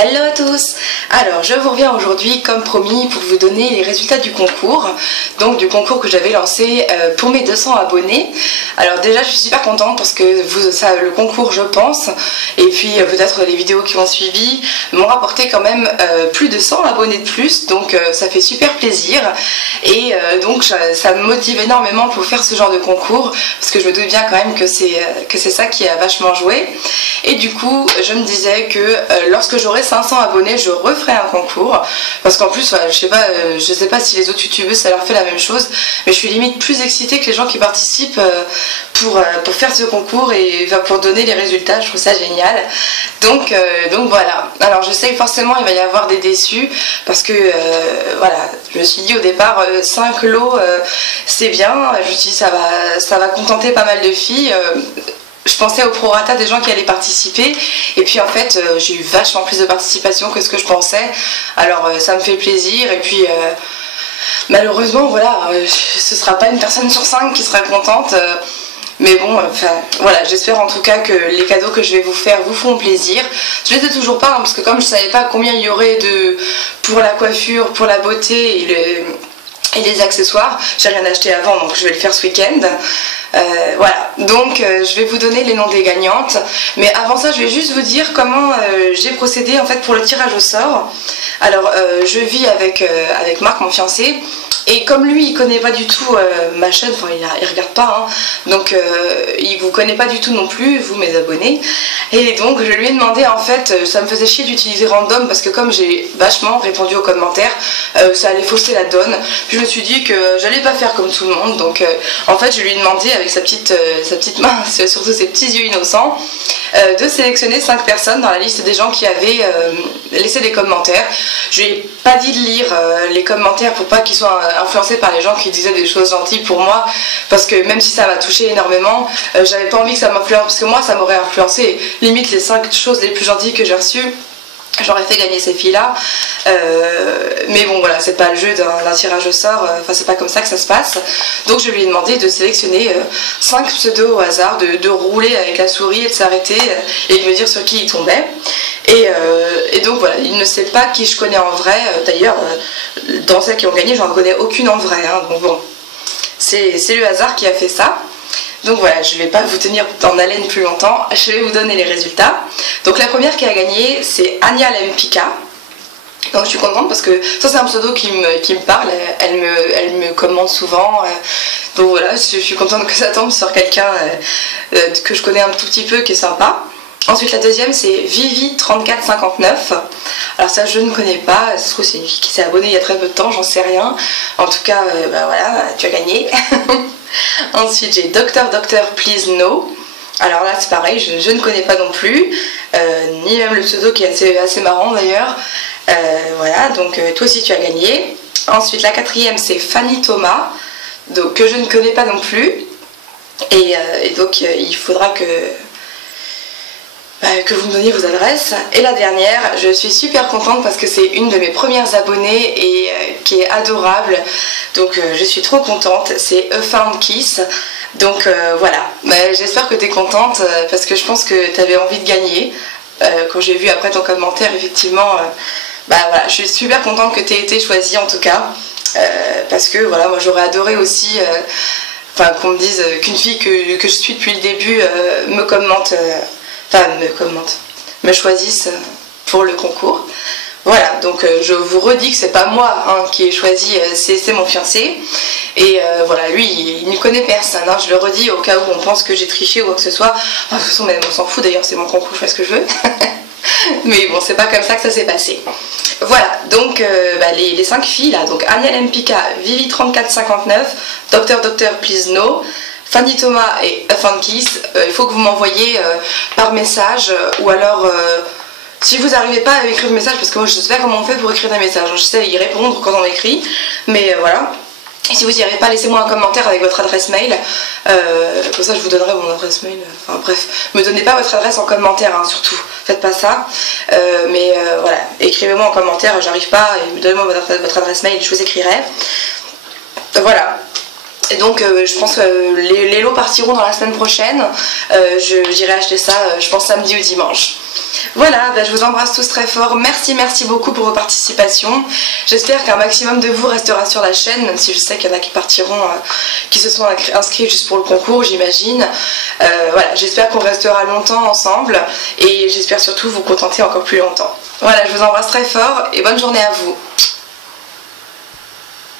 Hello à tous. Alors je vous reviens aujourd'hui comme promis pour vous donner les résultats du concours. Donc du concours que j'avais lancé pour mes 200 abonnés. Alors déjà je suis super contente parce que le concours je pense et puis peut-être les vidéos qui ont suivi m'ont rapporté quand même plus de 100 abonnés de plus. Donc ça fait super plaisir et donc ça me motive énormément pour faire ce genre de concours parce que je me doute bien quand même que c'est ça qui a vachement joué. Et du coup je me disais que lorsque j'aurai 500 abonnés je referai un concours parce qu'en plus voilà, je sais pas si les autres youtubeuses ça leur fait la même chose, mais je suis limite plus excitée que les gens qui participent pour faire ce concours et pour donner les résultats. Je trouve ça génial, donc voilà. Alors je sais que forcément il va y avoir des déçus parce que voilà, je me suis dit au départ 5 lots c'est bien, je me suis dit ça va contenter pas mal de filles. Je pensais au prorata des gens qui allaient participer et puis en fait j'ai eu vachement plus de participation que ce que je pensais, alors ça me fait plaisir. Et puis malheureusement voilà, ce sera pas une personne sur 5 qui sera contente, mais bon, enfin voilà, j'espère en tout cas que les cadeaux que je vais vous faire vous feront plaisir. Je les ai toujours pas parce que comme je savais pas combien il y aurait pour la coiffure, pour la beauté et les accessoires, j'ai rien acheté avant donc je vais le faire ce week-end. Voilà, donc je vais vous donner les noms des gagnantes, mais avant ça je vais juste vous dire comment j'ai procédé en fait pour le tirage au sort. Alors je vis avec Marc, mon fiancé, et comme lui il connaît pas du tout ma chaîne, enfin il regarde pas, hein, donc il vous connaît pas du tout non plus, vous mes abonnés, et donc je lui ai demandé en fait, ça me faisait chier d'utiliser random parce que comme j'ai vachement répondu aux commentaires, ça allait fausser la donne, puis je me suis dit que j'allais pas faire comme tout le monde, donc en fait je lui ai demandé avec sa petite main, surtout ses petits yeux innocents, de sélectionner 5 personnes dans la liste des gens qui avaient laissé des commentaires. Je lui ai pas dit de lire les commentaires pour pas qu'ils soient influencés par les gens qui disaient des choses gentilles pour moi, parce que même si ça m'a touché énormément, j'avais pas envie que ça m'influence, parce que moi ça m'aurait influencé. Limite les 5 choses les plus gentilles que j'ai reçues, j'aurais fait gagner ces filles-là, mais bon voilà, c'est pas le jeu d'un tirage au sort, enfin c'est pas comme ça que ça se passe. Donc je lui ai demandé de sélectionner 5 pseudos au hasard, de rouler avec la souris et de s'arrêter et de me dire sur qui il tombait. Et donc voilà, il ne sait pas qui je connais en vrai, d'ailleurs dans celles qui ont gagné j'en connais aucune en vrai, hein. Donc bon, c'est le hasard qui a fait ça. Donc voilà, je ne vais pas vous tenir en haleine plus longtemps, je vais vous donner les résultats. Donc la première qui a gagné, c'est Anya Lempika. Donc je suis contente parce que ça c'est un pseudo qui me parle, elle me commente souvent. Donc voilà, je suis contente que ça tombe sur quelqu'un que je connais un tout petit peu, qui est sympa. Ensuite la deuxième c'est Vivi3459. Alors ça je ne connais pas, ça se trouve c'est une fille qui s'est abonnée il y a très peu de temps, j'en sais rien. En tout cas, bah voilà, tu as gagné. Ensuite j'ai Docteur Please No. Alors là c'est pareil, je ne connais pas non plus, ni même le pseudo qui est assez marrant d'ailleurs. Voilà, donc toi aussi tu as gagné. Ensuite la quatrième c'est Fanny Thomas, donc, que je ne connais pas non plus. Et donc il faudra que vous me donniez vos adresses. Et la dernière, je suis super contente parce que c'est une de mes premières abonnées et qui est adorable, donc je suis trop contente, c'est A Found Kiss. Donc voilà, j'espère que tu es contente parce que je pense que tu avais envie de gagner. Quand j'ai vu après ton commentaire, effectivement, voilà, je suis super contente que tu aies été choisie en tout cas, parce que voilà, moi j'aurais adoré aussi qu'on me dise qu'une fille que je suis depuis le début me choisissent pour le concours. Voilà, donc je vous redis que c'est pas moi qui ai choisi, c'est mon fiancé. Et voilà, lui il ne connaît personne, hein, je le redis au cas où on pense que j'ai triché ou quoi que ce soit. Enfin, de toute façon même on s'en fout, d'ailleurs c'est mon concours, je fais ce que je veux. Mais bon, c'est pas comme ça que ça s'est passé. Voilà, donc les 5 filles là, donc Anya Lempika, Vivi3459, Docteur Please No, Fanny Thomas et A Found Kiss, il faut que vous m'envoyiez par message ou alors si vous n'arrivez pas à écrire le message, parce que moi je sais pas comment on fait pour écrire des messages, je sais y répondre quand on écrit, mais voilà. Et si vous n'y arrivez pas, laissez-moi un commentaire avec votre adresse mail, comme ça je vous donnerai mon adresse mail, enfin bref, me donnez pas votre adresse en commentaire, hein, surtout, faites pas ça, mais voilà, écrivez-moi en commentaire, j'arrive pas, et donnez-moi votre adresse mail, je vous écrirai. Voilà. Et donc je pense que les lots partiront dans la semaine prochaine. J'irai acheter ça, je pense samedi ou dimanche. Voilà, je vous embrasse tous très fort. Merci beaucoup pour vos participations. J'espère qu'un maximum de vous restera sur la chaîne, même si je sais qu'il y en a qui partiront, qui se sont inscrits juste pour le concours, j'imagine. Voilà, j'espère qu'on restera longtemps ensemble et j'espère surtout vous contenter encore plus longtemps. Voilà, je vous embrasse très fort et bonne journée à vous.